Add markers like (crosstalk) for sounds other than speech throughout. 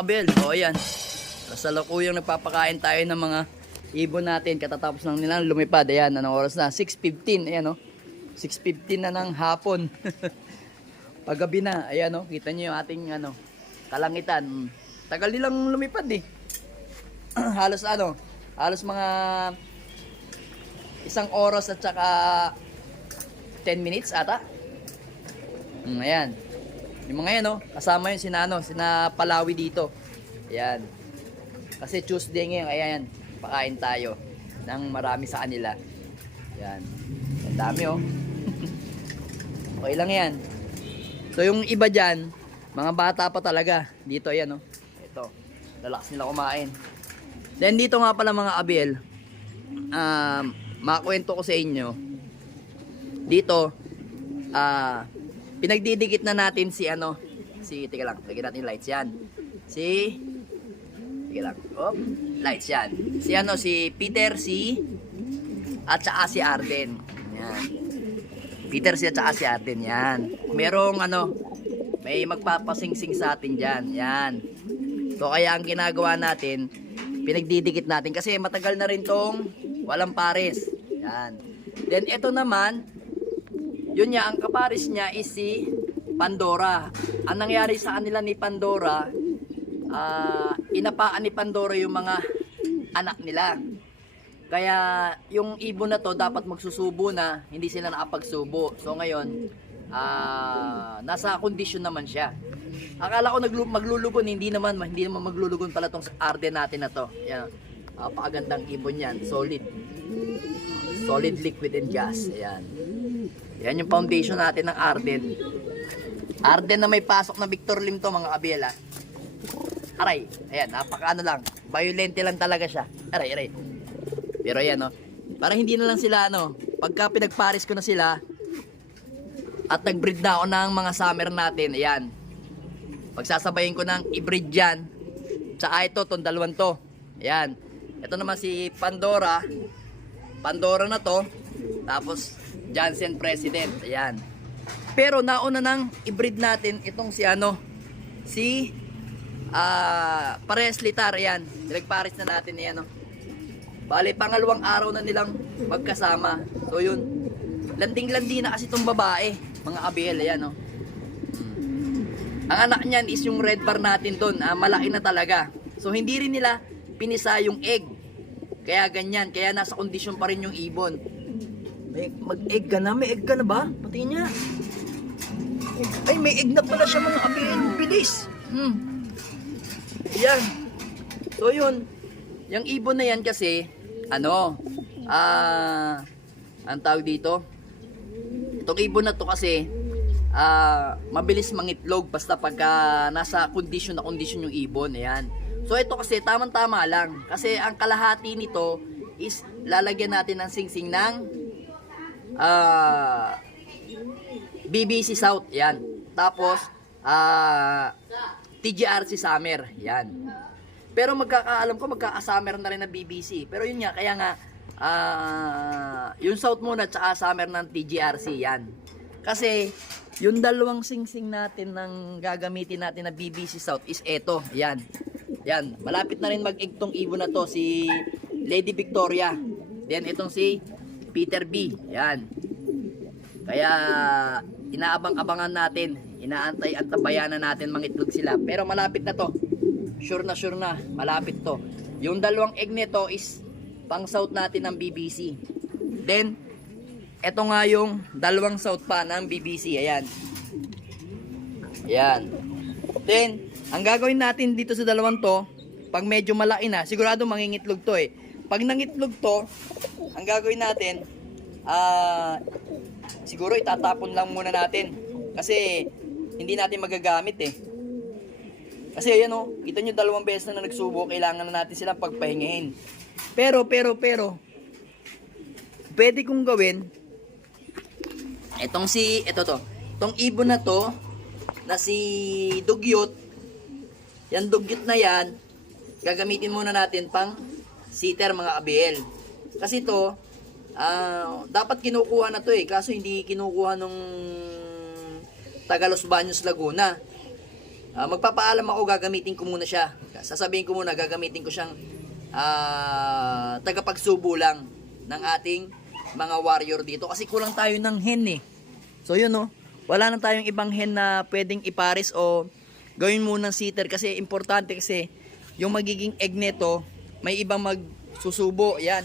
abel. O ayan. Kasalukuyang nagpapakain tayo ng mga ibon natin. Katatapos lang nila lumipad. Ayan, anong oras na? 6.15. Ayan o. 6.15 na ng hapon. (laughs) Paggabi na. Ayan o. Kita nyo yung ating ano, kalangitan. Mm. Tagal nilang lumipad eh. (clears throat) halos ano, halos mga isang oras at saka 10 minutes ata. Mm, ayan. Yung mga yan, no? Kasama yung sina, ano, sina Palawi dito. Ayan. Kasi Tuesday ngayon, ayan, pakain tayo ng marami sa kanila. Ayan. Ang dami, oh. (laughs) okay lang yan. So, yung iba dyan, mga bata pa talaga. Dito, ayan, oh. Ito. Lalakas nila kumain. Then, dito nga pala mga abel, um, makakwento ko sa inyo. Dito, ah, pinagdidikit na natin si ano, si, teka lang, lagyan natin lights yan. Si, teka lang, oh, lights yan. Si ano, si Peter, si, at saka si Arden. Yan. Peter, si at saka si Arden, yan. Merong ano, may magpapasingsing sa atin dyan, yan. So, kaya ang ginagawa natin, pinagdidikit natin kasi matagal na rin tong walang pares. Yan. Then, ito naman, yun niya, ang kaparis niya is si Pandora. Ang nangyari sa kanila ni Pandora, ah, inapaan ni Pandora yung mga anak nila. Kaya yung ibon na to dapat magsusubo na, hindi sila nakapagsubo. So ngayon, ah, nasa kondisyon naman siya. Akala ko maglulugon, hindi naman, hindi naman maglulugon pala tong Arden natin na to. Yan. Napakagandang ibon yan, solid. Solid liquid and gas. Ayan. Yan yung foundation natin ng Arden. Arden na may pasok na Victor Lim to mga kabila. Aray, ayan, napaka ano lang. Violente lang talaga siya. Aray, aray. Pero ayan, no. Parang hindi na lang sila, ano, pagka pinagparis ko na sila, at nag-breed na ako ng mga summer natin, ayan. Pagsasabayin ko ng i-breed dyan, tsaka ito, tong dalawang to. Ayan. Ito naman si Pandora. Pandora na to. Tapos, Johnson President. Ayan. Pero nauna nang i-breed natin itong si ano, si ah Pares Litar. Ayan. Nagpares na natin yan. No? Bale, pangalawang araw na nilang magkasama. So yun. Landing-landi na kasi itong babae. Mga abel. Ayan. No? Ang anak niyan is yung red bar natin doon. Ah, malaki na talaga. So hindi rin nila pinisa yung egg. Kaya ganyan. Kaya nasa kondisyon pa rin yung ibon. May mag-egg ka na? May egg ka na ba? Pati niya. Ay, may egg na pala siya mga abel. Bilis. Hmm. Yan. So yun. Yung ibon na yan kasi, ano, ah, ang tawag dito, itong ibon na to kasi, ah, mabilis mangitlog basta pagka nasa condition na condition yung ibon, ayan. So ito kasi tamang-tama lang kasi ang kalahati nito is lalagyan natin ng singsing ng ah, BBC South, yan. Tapos ah, TGRC Summer, yan. Pero magkakaalam ko magkaka-summer na rin ng BBC. Pero yun nga, kaya nga ah, yung South muna tsaka summer ng TGRC, yan. Kasi yung dalawang singsing natin ng gagamitin natin na BBC South is eto, yan. Yan, malapit na rin mag-egg ibon na to si Lady Victoria. Then itong si Peter B. Yan. Kaya inaabang-abangan natin, inaantay at tabayanan natin mangitlog sila. Pero malapit na to. Sure na sure na, malapit to. Yung dalawang egg nito is pang south natin ng BBC. Then eto nga yung dalawang south pa ng BBC. Ayan. Ayan. Then, ang gagawin natin dito sa dalawang to, pag medyo malaki na, sigurado mangingitlog to eh. Pag nangitlog to, ang gagawin natin, ah, siguro itatapon lang muna natin. Kasi, hindi natin magagamit eh. Kasi ayan oh, kita nyo dalawang beses na nagsubo, kailangan na natin silang pagpahingahin. Pero, pero, pero, pwede kong gawin, etong si, eto to, itong ibon na to, na si Dugyot, yan Dugyot na yan, gagamitin muna natin pang sitter mga ABL. Kasi to, ah, dapat kinukuha na to eh, kaso hindi kinukuha nung taga Los Baños, Laguna. Ah, magpapaalam ako, gagamitin ko muna siya. Sasabihin ko muna, gagamitin ko siyang ah, tagapagsubo lang ng ating mga warrior dito. Kasi kulang tayo ng hen eh. So yun no, wala na tayong ibang hen na pwedeng ipares o gawin mo ng sitter kasi importante kasi yung magiging egg nito, may ibang magsusubo. Yan.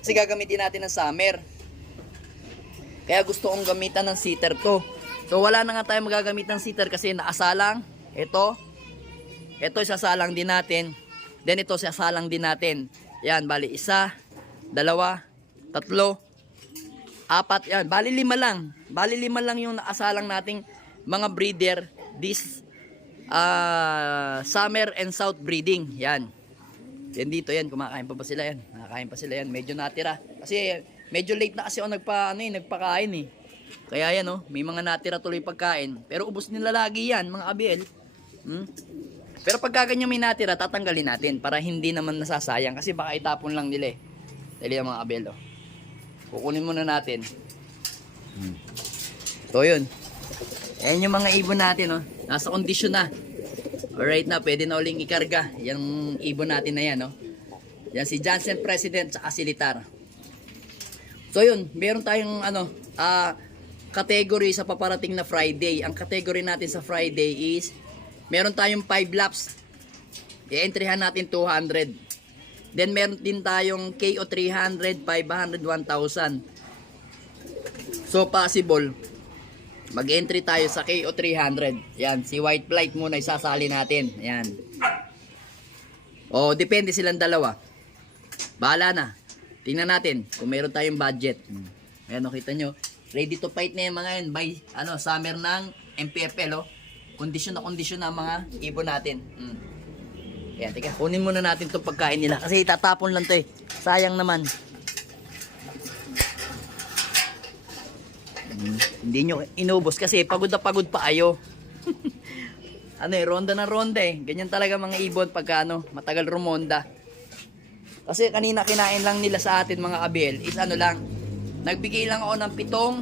Kasi gagamitin natin ng summer. Kaya gusto kong gamitan ng sitter to. So wala na nga tayo magagamit ng sitter kasi naasalang. Ito. Ito isasalang din natin. Then ito isasalang din natin. Yan, bali isa, dalawa, tatlo, apat. Yan, bali lima lang. Bali lima lang yung naasalang nating mga breeder this ah, summer and south breeding. Yan. Yan dito yan, kumakain pa ba sila yan? Nakakain pa sila yan, medyo natira. Kasi medyo late na kasi ako nagpa, ano, eh, nagpakain eh. Kaya yan oh, may mga natira tuloy pagkain. Pero ubos nila lagi yan, mga abiel. Hmm? Pero pagka ganyan may natira, tatanggalin natin para hindi naman nasasayang. Kasi baka itapon lang nila eh. Dali mga abiel oh. Kukunin muna natin. Hmm. So yun. Ayan yung mga ibon natin oh. Nasa kondisyon na. Alright na, pwede na uling ikarga. Yung ibon natin na yan oh. Yan si Johnson President sa si Litar. So yun, meron tayong ano, ah category sa paparating na Friday. Ang category natin sa Friday is meron tayong 5 laps. I-entryhan natin 200. Then meron din tayong KO 300, 500, 1,000. So possible mag-entry tayo sa KO 300. Yan, si White Flight muna isasali natin. Yan. O, depende silang dalawa. Bahala na. Tingnan natin kung meron tayong budget. Hmm. Ayan, kita nyo. Ready to fight na yung mga yun by ano, summer ng MPFL. Oh. Kondisyon na kondisyon na mga ibon natin. Hmm. Ayan, kunin muna natin itong pagkain nila. Kasi itatapon lang to eh. Sayang naman. Hmm, Hindi nyo inubos kasi pagod na pagod pa kayo. (laughs) ano eh, ronda na ronda eh. Ganyan talaga mga ibon pagka ano, matagal rumonda. Kasi kanina kinain lang nila sa atin mga abel is ano lang, nagbigay lang ako ng pitong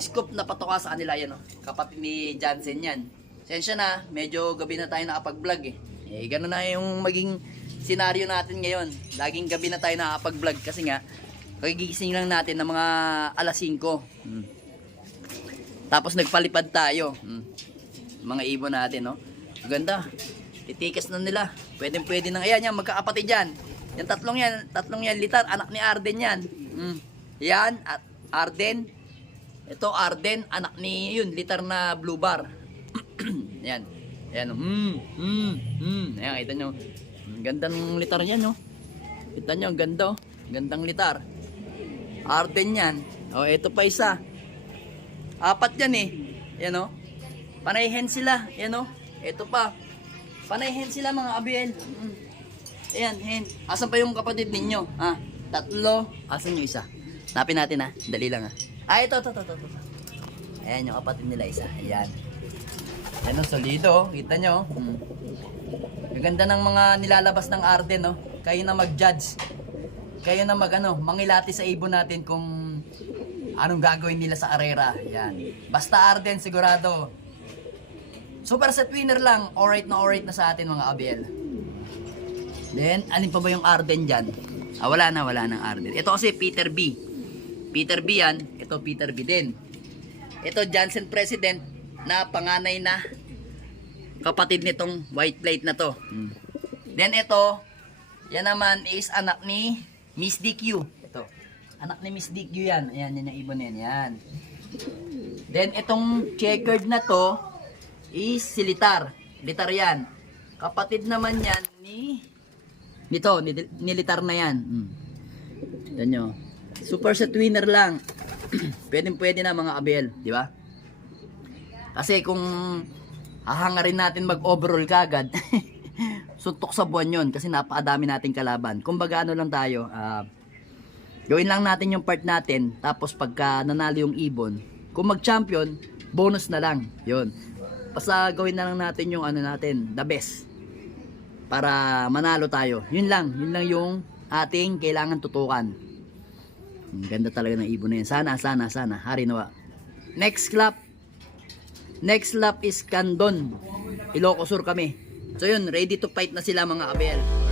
scoop na patoka sa kanila yan oh. Kapatid ni Jansen yan. Sensya na, medyo gabi na tayo nakapag-vlog eh. Eh, ganun na yung maging senaryo natin ngayon. Laging gabi na tayo nakapag-vlog kasi nga, kagigising lang natin ng mga alas 5. Hmm. Tapos nagpalipad tayo. Hmm. Mga ibon natin, no? Ganda. Titikas na nila. Pwede pwede nang ayan yan, magkakapatid yan. Yan tatlong yan, tatlong yan litar, anak ni Arden yan. Hmm. Yan, at Arden. Ito Arden, anak ni yun, litar na blue bar. (clears throat) yan. Yan, hmm, hmm, hmm. Ayan, kita nyo. Ganda ng litar yan, no? Kita nyo, ang ganda, oh. Gandang litar. Arden yan. O, oh, ito pa isa. Apat yan eh. Yan o. Panay hen sila. Yan o. Ito pa. Panay hen sila mga abiel. Mm. Ayan, hen. Asan pa yung kapatid ninyo? Ha? Tatlo. Asan yung isa? Napin natin ha. Dali lang ha. Ah, ito, ito, ito, ito. ito. Ayan yung kapatid nila isa. Ayan. Ayan o, solido. oh. Kita nyo. oh. Mm. Ang ganda ng mga nilalabas ng Arden, no? Kayo na mag-judge. Kayo na mag, ano, mangilati sa ibon natin kung anong gagawin nila sa arera. Yan. Basta Arden, sigurado. Super set winner lang. Alright na alright na sa atin mga abel. Then, alin pa ba yung Arden dyan? Ah, wala na, wala nang Arden. Ito kasi Peter B. Peter B yan. Ito Peter B din. Ito Johnson President na panganay na kapatid nitong white plate na to. Hmm. Then ito, yan naman is anak ni Miss DQ. Anak ni Miss DQ yan. Ayan, yan yung ibon yan. Yan. Then itong checkered na to is si Litar. Yan. Kapatid naman yan ni nito, ni, ni Litar na yan. Hmm. Yan nyo. Super set winner lang. (clears throat) pwede pwede na mga abel, di ba? Kasi kung hahangarin natin mag-overall kagad, (laughs) suntok sa buwan yon kasi napakadami nating kalaban. Kumbaga ano lang tayo, ah, gawin lang natin yung part natin, tapos pagka nanalo yung ibon, kung mag-champion, bonus na lang. yon Basta gawin na lang natin yung ano natin, the best. Para manalo tayo. Yun lang, yun lang yung ating kailangan tutukan. Ang ganda talaga ng ibon na yan. Sana, sana, sana. Hari nawa. Next clap. Next lap is Candon. Ilocos Sur kami. So yun, ready to fight na sila mga kabel.